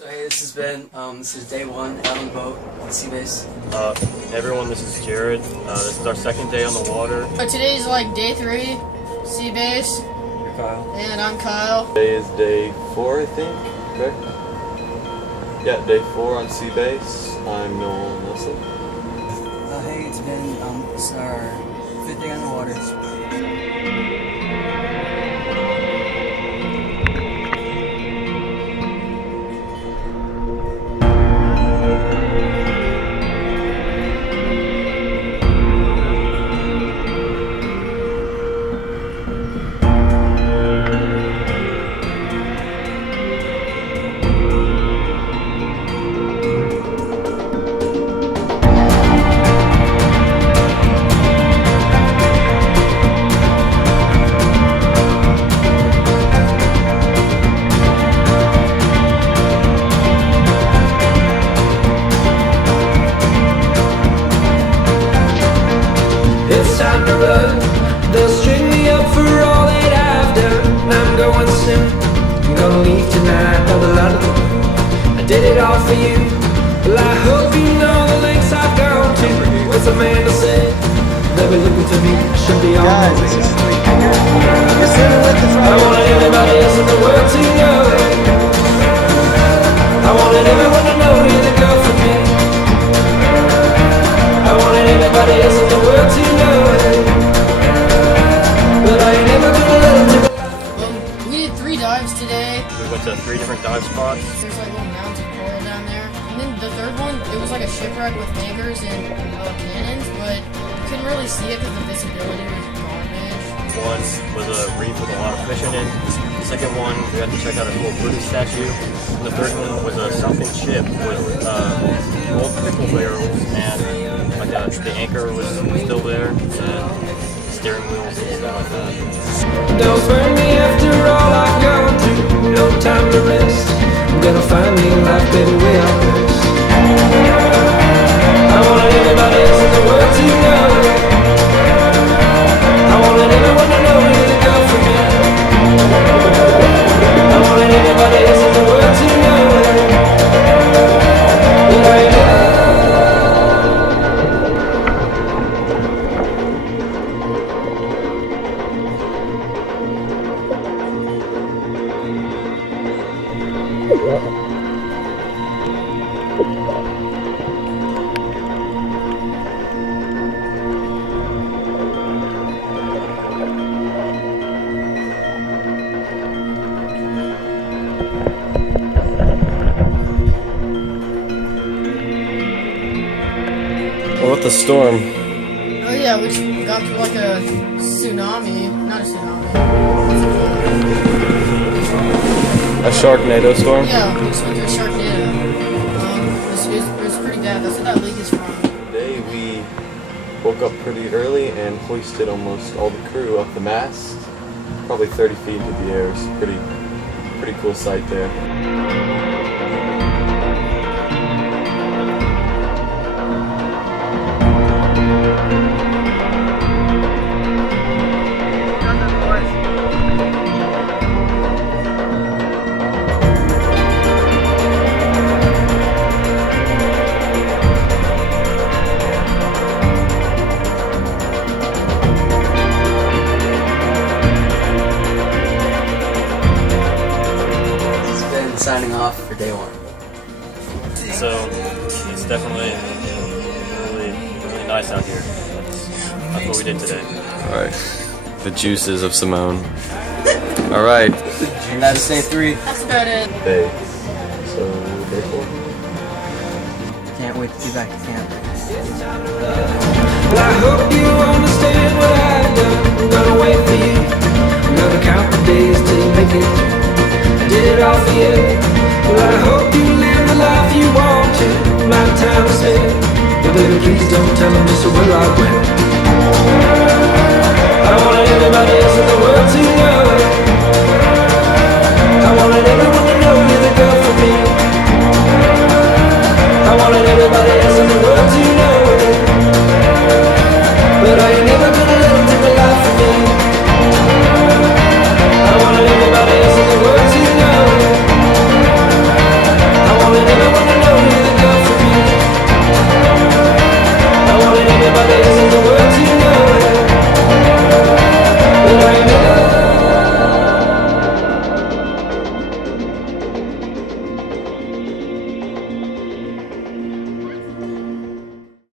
So hey, this has been, this is day one out on the boat on Seabase. Everyone, this is Jared. This is our second day on the water. So today's like day 3, Seabase. You're Kyle. And I'm Kyle. Today is day 4, I think, correct? Yeah, day 4 on Seabase. I'm Noel Nelson. Hey, it's been, this is our 5th day on the water. It's time to run. They'll string me up for all that I've done. I'm going soon. I'm gonna leave tonight on the line of the moon. I did it all for you. Well, I hope you know the lengths I've gone to. What's Amanda said? They'll be looking for me. I should be on my way. I wanted everybody else in the world to know it. I wanted everyone to know you're the girl for me. I wanted everybody else in the world to know it, but I ain't never gonna let them do it. We did 3 dives today. We went to 3 different dive spots. There's like little mounds of coral down there. And then the third one, it was like a shipwreck with anchors and cannons, but you couldn't really see it because the visibility was garbage. One was a reef with a lot of fish in it. The second one, we had to check out a cool Buddha statue. And the third one was a sunken ship with old pickle barrels, and like the anchor was still there, and steering wheels and stuff like that. Don't burn me after all I've gone through. No time to rest. I'm gonna find me a life better way out west. I wanted everybody else in the world to know it. I wanted everyone to know you're the girl for me. I wanted everybody else in the world to know it. But I ain't never. What about the storm? Oh yeah, we just got through like a tsunami. Not a tsunami. A Sharknado storm? Yeah, we just went through a Sharknado. It was pretty bad. That's where that leak is from. Today we woke up pretty early and hoisted almost all the crew up the mast. Probably 30 feet into the air. It's pretty cool sight there. Signing off for day 1. So it's definitely really nice out here. That's what we did today. Alright. The juices of Simone. Alright. And that is day 3. That's about it. Day. So, day 4? Can't wait to be back at camp. Well, I hope you understand what I've done. I'm gonna wait for you. I'm gonna count the days till you make it through. I did it all for you. Well, I hope you live the life you want to. My time is spent. But baby, please don't tell them just where I went. I wanted everybody else in the world to know it.